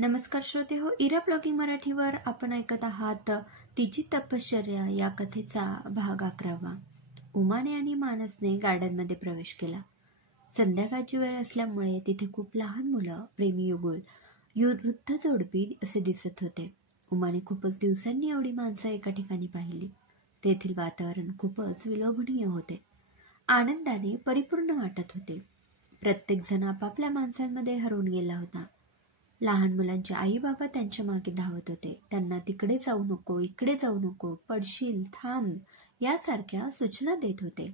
नमस्कार श्रोते हो, इरा ब्लॉगिंग मराठीवर आपण ऐकत आहात तिची तपश्चर्या या कथेचा भाग 11वा। उमाने आणि मानसने गार्डनमध्ये प्रवेश केला। संध्याकाळची वेळ असल्यामुळे तिथे खूप लहान मुलं, प्रेमी युगुल, वृद्ध जोडपी असे दिसत होते। उमाने खूपच दिवसांनी एवढी माणसं एका ठिकाणी पाहिली। तेथील वातावरण खूपच विलोभनीय होते, आनंदाने परिपूर्ण वाटत होते। प्रत्येक जण आपापल्या माणसांमध्ये हरवून गेला होता। लहान मुलांचे आई बाबा त्यांच्या मागे धावत होते, त्यांना तिकडे जाऊ नको, इकडे जाऊ नको, पडशील, थांब यासारख्या सूचना देत होते।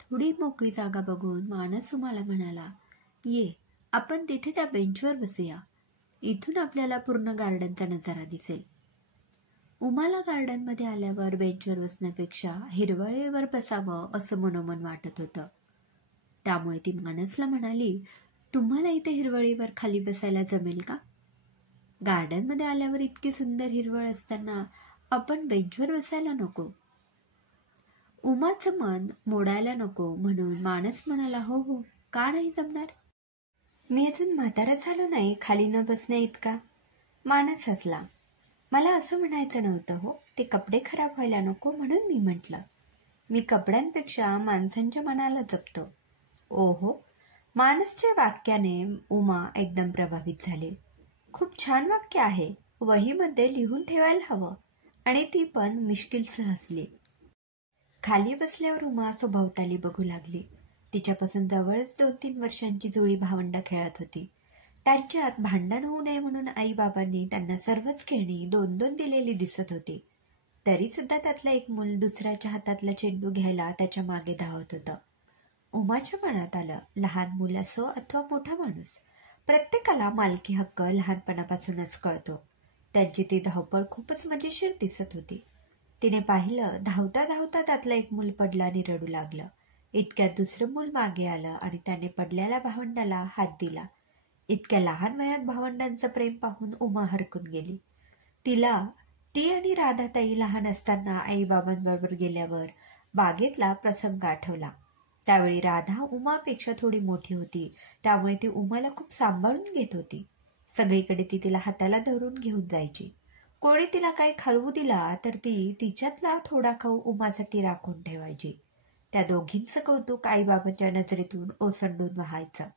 थोडी मोकळी जागा बघून मानस उमाला म्हणाला, ये आपण तिथे त्या बेंचवर बसूया, इथून आपल्याला पूर्ण गार्डनचा नजारा दिसेल। उमाला गार्डनमध्ये आल्यावर बेंचवर बसण्यापेक्षा हिरवळीवर बसावं असं मनोमन वाटत होतं। त्यामुळे ती मानसला म्हणाली, तुम्हाला इथे हिरवळीवर खाली बसायला जमेल का? गार्डनमध्ये आल्यावर इतकी सुंदर हिरवळ असताना आपण बेंचवर बसायला नको? उमाचं मन मोडायला नको म्हणून मानस म्हणाला, हो हो, का नाही जमणार? मी अजून म्हातारा झालो नाही खाली न बसण्या इतका। मानस हसला, मला असं म्हणायचं नव्हतं हो, ते कपडे खराब व्हायला नको म्हणून मी म्हटलं। मी कपड्यांपेक्षा माणसांच्या मनाला जपतो। ओहो, मानसच्या वाक्याने उमा एकदम प्रभावित झाली। खूप छान वाक्य आहे, वहीमध्ये लिहून ठेवायला हवं। आणि ती पण मिश्किलसं हसली। खाली बसल्यावर उमा सभोवताली बघू लागली। तिच्यापासून जवळच 2-3 वर्षांची जुळी भावंड खेळत होती। त्यांच्यात भांडण होऊ नये म्हणून आई बाबांनी त्यांना सर्वच खेळणी 2-2 दिलेली दिसत होती। तरी सुद्धा त्यातलं एक मूल दुसऱ्याच्या हातातला चेंडू घ्यायला त्याच्या मागे धावत होतं। उमाच्या मनात आलं, लहान मुल असो अथवा मोठा माणूस, प्रत्येकाला मालकी हक्क लहानपणापासूनच कळतो। त्यांची ती धावपळ खूपच मजेशीर दिसत होती। तिने पाहिलं, धावता धावता त्यातलं एक मूल पडलं आणि रडू लागलं। इतक्यात दुसरं मूल मागे आलं आणि त्याने पडलेल्या भावंडाला हात दिला। इतक्या लहान वयात भावंडांचं प्रेम पाहून उमा हरकून गेली। ती आणि राधाताई लहान असताना आई बाबांबरोबर गेल्यावर बागेतला प्रसंग आठवला। त्यावेळी राधा उमापेक्षा थोडी मोठी होती, त्यामुळे ती उमाला खूप सांभाळून घेत होती। सगळीकडे ती तिला हाताला धरून घेऊन जायची। कोणी तिला काही खाऊ दिला तर ती तिच्यातला थोडा खाऊ उमासाठी राखून ठेवायची। त्या दोघींचं कौतुक आईबाबांच्या नजरेतून ओसंडून व्हायचं।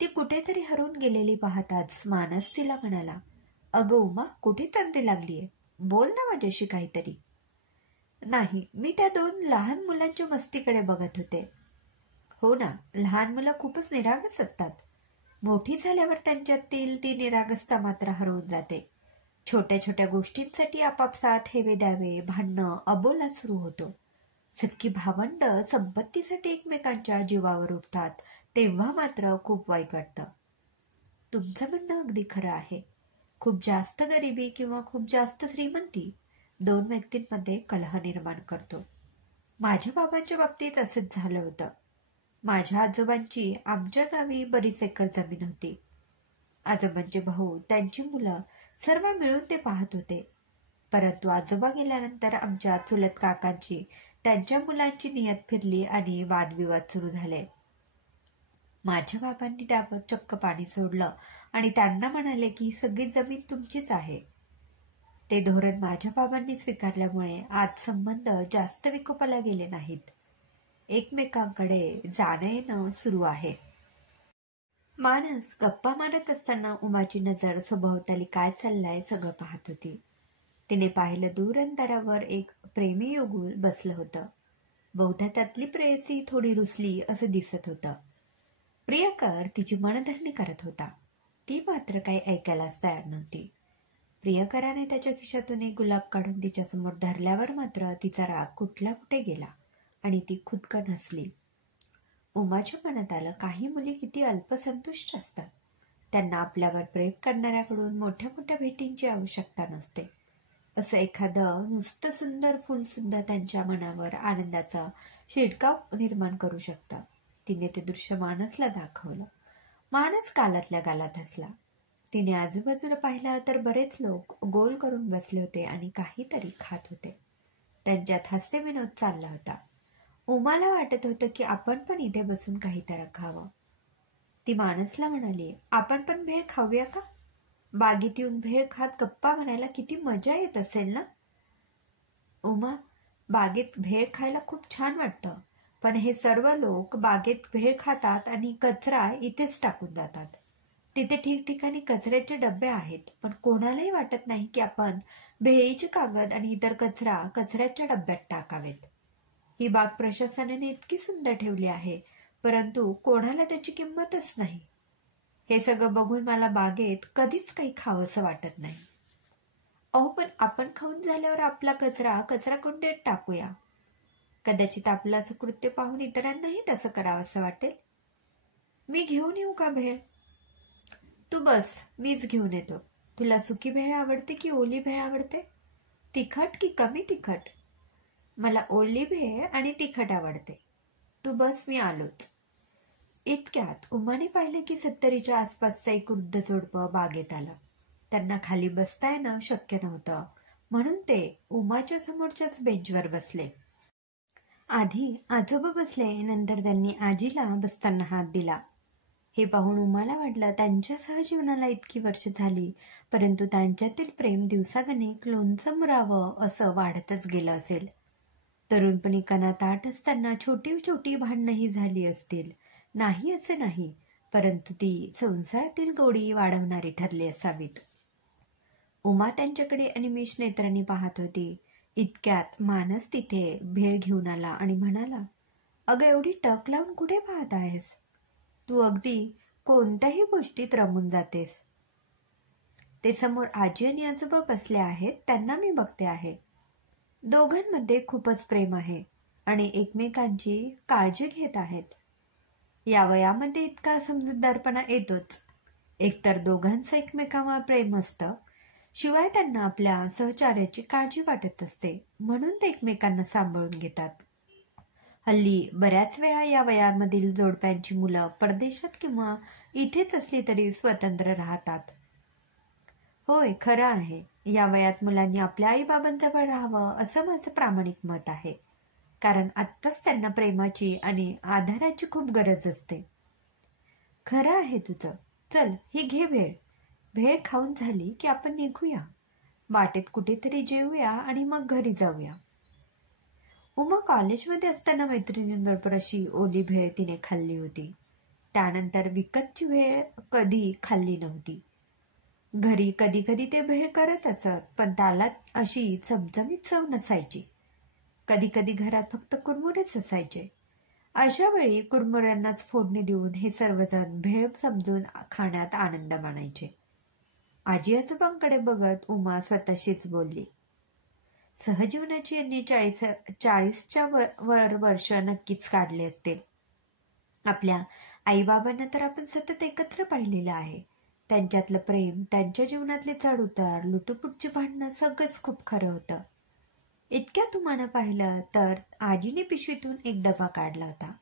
ती कुठेतरी हरवून गेलेली पाहताच मानस तिला म्हणाला, अगं उमा, कुठे तंद्री लागलीये? बोल ना माझ्याशी काहीतरी। नाही, मी त्या 2 लहान मुलांच्या मस्तीकडे बघत होते। हो ना, लहान मुलं खूपच निरागस असतात। मोठी झाल्यावर त्यांच्यातील ती निरागसता मात्र हरवून जाते। छोट्या छोट्या गोष्टींसाठी आपापसात हेवे द्यावे, भांडणं, अबोला सुरू होतो। सख्खी भावंड संपत्तीसाठी एकमेकांच्या जीवावर उठतात, तेव्हा मात्र खूप वाईट वाटतं। तुमचं म्हणणं अगदी खरं आहे। खूप जास्त गरिबी किंवा खूप जास्त श्रीमंती 2 व्यक्तींमध्ये कलह निर्माण करतो। माझ्या बाबांच्या बाबतीत असंच झालं होतं। माझ्या आजोबांची आमच्या गावी बरीच एकर जमीन होती। आजोबांचे भाऊ, त्यांची मुलं सर्व मिळून ते पाहत होते। परंतु आजोबा गेल्यानंतर आमच्या चुलत काकांची त्यांच्या मुलांची नियत फिरली आणि वादविवाद सुरू झाले। माझ्या बाबांनी त्यावर चक्क पाणी सोडलं आणि त्यांना म्हणाले की ही सगळी जमीन तुमचीच आहे। ते धोरण माझ्या बाबांनी स्वीकारल्यामुळे आज संबंध जास्त विकोपाला गेले नाहीत। एकमेकांकडे जाणं येणं सुरू आहे। मानस गप्पा मारत असताना उमाची नजर सभोवताली काय चाललंय सगळं पाहत होती। तिने पाहिलं, दूर अंतरावर एक प्रेमी युगुल बसलं होतं। बहुधा त्यातली प्रेयसी थोडी रुसली असं दिसत होतं। प्रियकर तिची मनधरणी करत होता। ती मात्र काही ऐकायलाच तयार नव्हती। प्रियकराने त्याच्या खिशातून एक गुलाब काढून तिच्यासमोर धरल्यावर मात्र तिचा राग कुठला कुठे गेला आणि ती खुदकन हसली। उमाच्या मनात आलं, काही मुली किती अल्पसंतुष्ट असतात। त्यांना आपल्यावर प्रेम करणाऱ्याकडून मोठ्या मोठ्या भेटींची आवश्यकता नसते। असं एखादं नुसतं सुंदर फुल सुद्धा त्यांच्या मनावर आनंदाचा शिडकाव निर्माण करू शकतं। तिने ते दृश्य मानसला दाखवलं। मानस गालातल्या गालात हसला। तिने आजूबाजूला पाहिलं तर बरेच लोक गोल करून बसले होते आणि काहीतरी खात होते। त्यांच्यात हास्य विनोद चालला होता। उमाला वाटत होतं की आपण पण इथे बसून काहीतरी खावं। ती मानसला म्हणाली, आपण पण भेळ खाऊया का? बागेत येऊन भेळ खात गप्पा मारायला किती मजा येत असेल ना? उमा, बागेत भेळ खायला खूप छान वाटतं, पण हे सर्व लोक बागेत भेळ खातात आणि कचरा इथेच टाकून जातात. तिथे ठिकठिकाणी कचऱ्याचे डबे आहेत, पण कोणालाही वाटत नाही की आपण भेळीचे कागद आणि इतर कचरा कचऱ्याच्या डब्यात टाकावेत. ही बाग प्रशासनाने इतकी सुंदर ठेवली आहे, परंतु कोणाला त्याची किंमतच नाही. हे सगळं बघून मला बागेत कधीच काही खावंसं वाटत नाही. अहो, पण आपण खाऊन झाल्यावर आपला कचरा कचराकुंडीत टाकूया. कदाचित आपलं असं कृत्य पाहून इतरांनाही तसं करावंसं वाटेल. मी घेऊन येऊ का भेळ? तू बस, मीच घेऊन येतो. तुला सुकी भेळ आवडते की ओली भेळ आवडते? तिखट की कमी तिखट? मला ओली भेळ आणि तिखट आवडते. तू बस, मी आलोच. इतक्यात उमाने पाहिलं की 70च्या आसपासचं एक वृद्ध जोडपं बागेत आलं. त्यांना खाली बसता येणं शक्य नव्हतं, म्हणून ते उमाच्या समोरच्याच बेंचवर बसले. आधी आजोबा बसले, नंतर त्यांनी आजीला बसताना हात दिला. हे पाहून उमाला वाटलं त्यांच्या सहजीवनाला इतकी वर्ष झाली, परंतु त्यांच्यातील प्रेम दिवसागणिक लोणचं मुरावं असं वाढतच गेलं असेल. तरुणपणी कणाताठ असताना छोटी छोटी भांडणंही झाली असतील, नाही असं नाही, परंतु ती संसारातील गोडी वाढवणारी ठरली असावीत. उमा त्यांच्याकडे अनिमिष नेत्रांनी पाहत होती. इतक्यात मानस तिथे भेळ घेऊन आला आणि म्हणाला, अगं, एवढी टक लावून कुठे पाहत आहेस? तू अगदी कोणत्याही गोष्टीत रमून जातेस. ते समोर आजी आणि आजोबा बसले आहेत, त्यांना मी बघते आहे. दोघांमध्ये खूपच प्रेम आहे आणि एकमेकांची काळजी घेत आहेत. या वयामध्ये इतका समजूतदारपणा येतोच. एकतर दोघांचं एकमेकांवर प्रेम असतं, शिवाय त्यांना आपल्या सहचार्याची काळजी वाटत असते, म्हणून ते एकमेकांना सांभाळून घेतात. हल्ली बऱ्याच वेळा या वयामधील जोडप्यांची मुलं परदेशात किंवा इथेच असली तरी स्वतंत्र राहतात. होय, खरं आहे. या वयात मुलांनी आपल्या आईबाबांजवळ राहावं असं माझं प्रामाणिक मत आहे, कारण आत्ताच त्यांना प्रेमाची आणि आधाराची खूप गरज असते. खरं आहे तुझं. चल, ही घे भेळ. भेळ खाऊन झाली की आपण निघूया. वाटेत कुठेतरी जेवूया आणि मग घरी जाऊया. उमा कॉलेजमध्ये असताना मैत्रिणींबरोबर अशी ओली भेळ तिने खाल्ली होती. त्यानंतर विकतची भेळ कधी खाल्ली नव्हती. घरी कधी कधी ते भेळ करत असत, पण त्याला अशी चमचमीत चव नसायची. कधी कधी घरात फक्त कुरमुरेच असायचे. अशा वेळी कुरमुऱ्यांनाच फोडणी देऊन हे सर्वजण भेळ समजून खाण्यात आनंद मानायचे. आजी आजोबांकडे बघत उमा स्वतःशीच बोलली, सहजीवनाची यांनी 40च्या वर वर्ष नक्कीच काढले असतील. आपल्या आईबाबांना तर आपण सतत एकत्र पाहिलेलं आहे. त्यांच्यातलं प्रेम, त्यांच्या जीवनातले चढ उतार, लुटूपुटची भांडणं सगळंच खूप खरं होतं. इतक्यात उमानं पाहिलं तर आजीने पिशवीतून एक डबा काढला होता.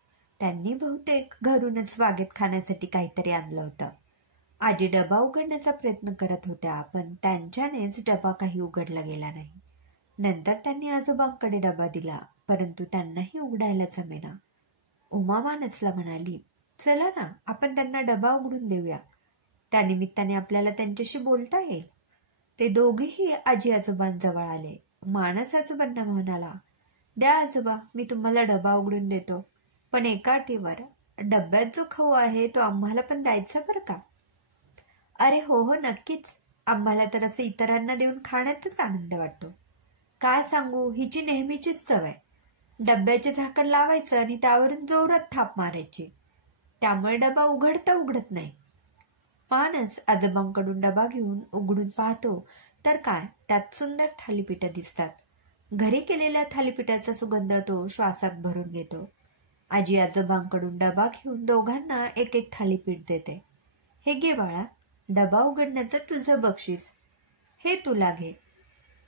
त्यांनी बहुतेक घरूनच बागेत खाण्यासाठी काहीतरी आणलं होतं. आजी डबा उघडण्याचा प्रयत्न करत होत्या, पण त्यांच्यानेच डबा काही उघडला गेला नाही. नंतर त्यांनी आजोबांकडे डबा दिला, परंतु त्यांनाही उघडायला जमेना. उमा मानसला म्हणाली, चला ना, आपण त्यांना डबा उघडून देऊया. त्यानिमित्ताने आपल्याला त्यांच्याशी बोलता येईल. ते दोघेही आजी आजोबांजवळ आले. मानस आजोबांना म्हणाला, द्या आजोबा, मी तुम्हाला डबा उघडून देतो, पण एका अटीवर. डब्यात जो खाऊ आहे तो आम्हाला पण द्यायचा बरं का? अरे हो हो, नक्कीच. आम्हाला तर असं इतरांना देऊन खाण्यातच आनंद वाटतो. काय सांगू, हिची नेहमीचीच सवय. डब्याचे झाकण लावायचं आणि त्यावरून जोरात थाप मारायची, त्यामुळे डबा उघडता उघडत नाही. मानस आजोबांकडून डबा घेऊन उघडून पाहतो तर काय, त्यात सुंदर थालीपीठं दिसतात. घरी केलेल्या थालीपीठाचा सुगंध तो श्वासात भरून घेतो. आजी आजोबांकडून डबा घेऊन दोघांना एक एक थालीपीठ देते. हे घे बाळा, डबा उघडण्याचं तुझं बक्षीस. हे तुला घे.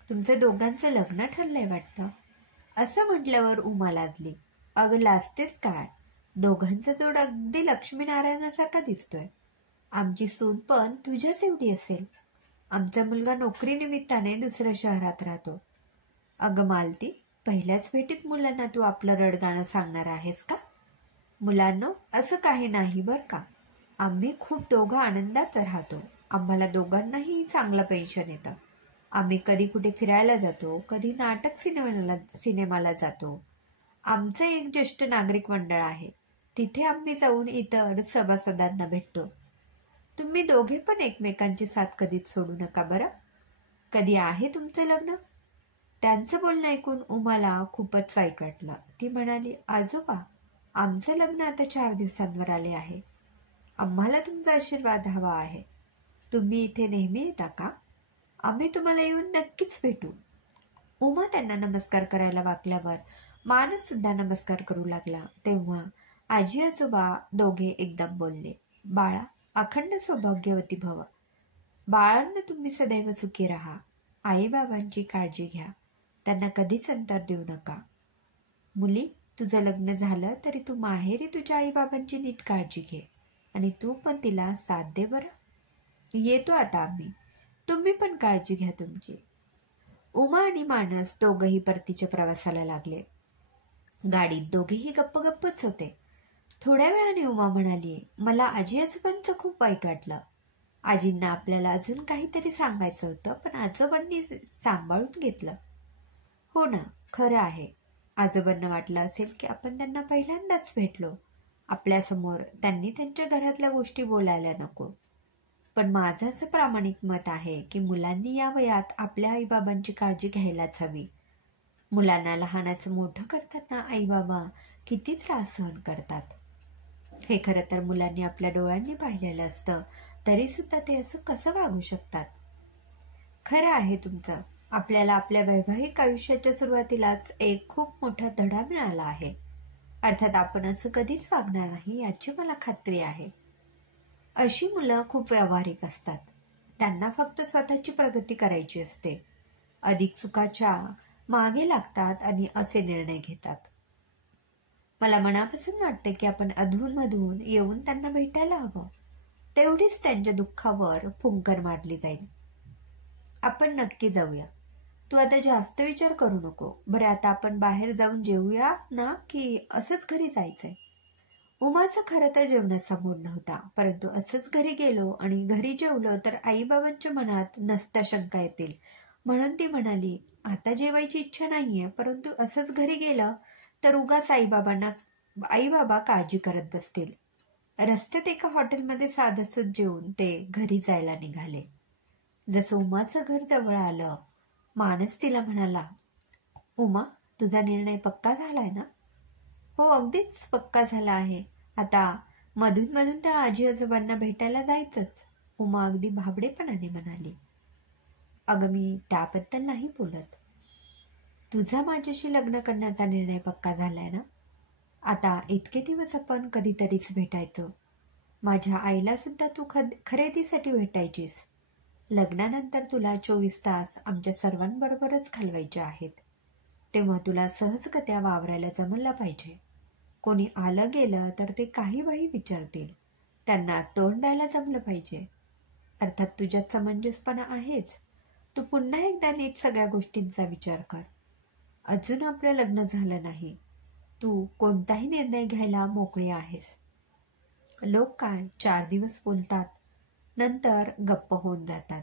तुमचं दोघांचं लग्न ठरलंय वाटतं. असं म्हटल्यावर उमा लाजली. अगं, लाजतेस काय? दोघांचा जोड अगदी लक्ष्मीनारायणासारखा दिसतोय. आमची सून पण तुझ्याच एवढी असेल. आमचा मुलगा नोकरीनिमित्ताने दुसऱ्या शहरात राहतो. अगं मालती, पहिल्याच भेटीत मुलांना तू आपलं रडगाणं सांगणार आहेस का? मुलांनो, असं काही नाही बरं का. आम्ही खूप दोघं आनंदात राहतो. आम्हाला दोघांनाही चांगलं पेन्शन येतं. आम्ही कधी कुठे फिरायला जातो, कधी नाटक सिनेमाला जातो. आमचं एक ज्येष्ठ नागरिक मंडळ आहे, तिथे आम्ही जाऊन इतर सभासदांना भेटतो. तुम्ही दोघे पण एकमेकांची साथ कधीच सोडू नका बरं. कधी आहे तुमचं लग्न? त्यांचं बोलणं ऐकून उमाला खूपच वाईट वाटलं. ती म्हणाली, आजोबा, आमचं लग्न आता 4 दिवसांवर आले आहे. आम्हाला तुमचा आशीर्वाद हवा आहे. तुम्ही इथे नेहमी येता का? आम्ही तुम्हाला येऊन नक्कीच भेटू. उमा त्यांना नमस्कार करायला वाकल्यावर मानस सुद्धा नमस्कार करू लागला. तेव्हा आजी आजोबा दोघे एकदम बोलले, बाळा, अखंड सौभाग्यवती भव. बाळांना तुम्ही सदैव सुखी राहा. आई बाबांची काळजी घ्या. त्यांना कधीच अंतर देऊ नका. मुली, तुझं लग्न झालं तरी तू माहेरी तुझ्या आई बाबांची नीट काळजी घे आणि तू पण तिला साथ दे बरं. येतो आता आम्ही. तुम्ही पण काळजी घ्या तुमची. उमा आणि मानस दोघंही परतीच्या प्रवासाला लागले. गाडीत दोघेही गप्पच होते. थोड्या वेळाने उमा म्हणाली, मला आजी आजोबांचं खूप वाईट वाटलं. आजींना आपल्याला अजून काहीतरी सांगायचं होतं, पण आजोबांनी सांभाळून घेतलं. हो ना, खरं आहे. आजोबांना वाटलं असेल की आपण त्यांना पहिल्यांदाच भेटलो, आपल्यासमोर त्यांनी त्यांच्या घरातल्या गोष्टी बोलायला नको. पण माझं असं प्रामाणिक मत आहे की मुलांनी या वयात आपल्या आईबाबांची काळजी घ्यायलाच हवी. मुलांना लहानाचं मोठं करताना आईबाबा किती त्रास सहन करतात, हे खरं तर मुलांनी आपल्या डोळ्यांनी पाहिलेलं असतं. तरी सुद्धा ते असं कसं वागू शकतात? खरं आहे तुमचं. आपल्याला आपल्या वैवाहिक आयुष्याच्या सुरुवातीलाच एक खूप मोठा धडा मिळाला आहे. अर्थात आपण असं कधीच वागणार नाही याची मला खात्री आहे. अशी मुलं खूप व्यावहारिक असतात. त्यांना फक्त स्वतःची प्रगती करायची असते. अधिक सुखाच्या मागे लागतात आणि असे निर्णय घेतात. मला मनापासून वाटते की आपण अधूनमधून येऊन त्यांना भेटायला हवं. तेवढीच त्यांच्या दुःखावर फुंकर मारली जाईल. आपण नक्की जाऊया. तू आता जास्त विचार करू नको. बरं, आता आपण बाहेर जाऊन जेवूया ना की असंच घरी जायचंय? उमाचं खरं तर जेवणाचा मूड नव्हता, परंतु असंच घरी गेलो आणि घरी जेवलो तर आईबाबांच्या मनात नसत्या शंका येतील, म्हणून ती म्हणाली, आता जेवायची इच्छा नाहीये, परंतु असंच घरी गेलं तर उगाच आईबाबा काळजी करत बसतील. रस्त्यात एका हॉटेलमध्ये साधंसं जेवून ते घरी जायला निघाले. जसं उमाचं घर जवळ आलं, मानस तिला म्हणाला, उमा, तुझा निर्णय पक्का झालाय ना? हो, अगदीच पक्का झाला आहे. आता मधून मधून त्या आजी आजोबांना भेटायला जायचंच. उमा अगदी भाबडेपणाने म्हणाली. अगं, मी त्याबद्दल नाही बोलत. तुझा माझ्याशी लग्न करण्याचा निर्णय पक्का झालाय ना? आता इतके दिवस आपण कधीतरीच भेटायचो. माझ्या आईला सुद्धा तू खरेदीसाठी भेटायचीस. लग्नानंतर तुला 24 तास आमच्या सर्वांबरोबरच घालवायचे आहेत. तेव्हा तुला सहजगत्या वावरायला जमलं पाहिजे. कोणी आलं गेलं तर ते काही बाही विचारतील, त्यांना तोंड द्यायला जमलं पाहिजे. अर्थात तुझ्यात समंजसपणा आहेच. तू पुन्हा एकदा नीट सगळ्या गोष्टींचा विचार कर. अजून आपलं लग्न झालं नाही. तू कोणताही निर्णय घ्यायला मोकळी आहेस. लोक काय 4 दिवस बोलतात, नंतर गप्प होऊन जातात.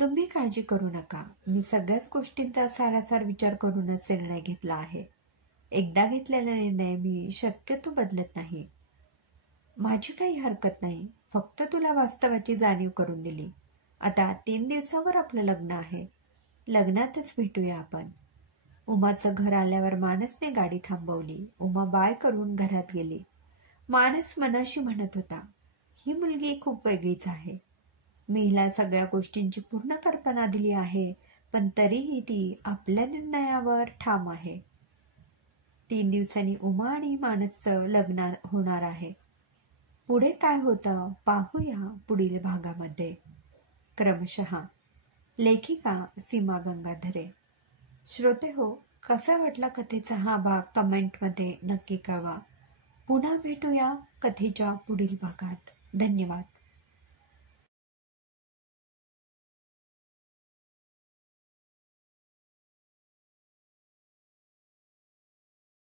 तुम्ही काळजी करू नका. मी सगळ्याच गोष्टींचा सारासार विचार करूनच निर्णय घेतला आहे. एकदा घेतलेला निर्णय मी शक्यतो बदलत नाही. माझी काही हरकत नाही. फक्त तुला वास्तवाची जाणीव करून दिली. आता 3 दिवसावर आपलं लग्न आहे. लग्नातच भेटूया आपण. उमाचं घर आल्यावर मानसने गाडी थांबवली. उमा बाय करून घरात गेली. मानस मनाशी म्हणत होता, ही मुलगी खूप वेगळीच आहे. मी हिला सगळ्या गोष्टींची पूर्ण कल्पना दिली आहे, पण तरीही ती आपल्या निर्णयावर ठाम आहे. 3 दिवसांनी उमा आणि मानसचं लग्न होणार आहे. पुढे काय होतं पाहूया पुढील भागामध्ये. क्रमशः. लेखिका सीमा गंगाधरे. श्रोते हो, कसा वाटला कथेचा हा भाग कमेंटमध्ये नक्की कळवा. पुन्हा भेटूया कथेच्या पुढील भागात. धन्यवाद.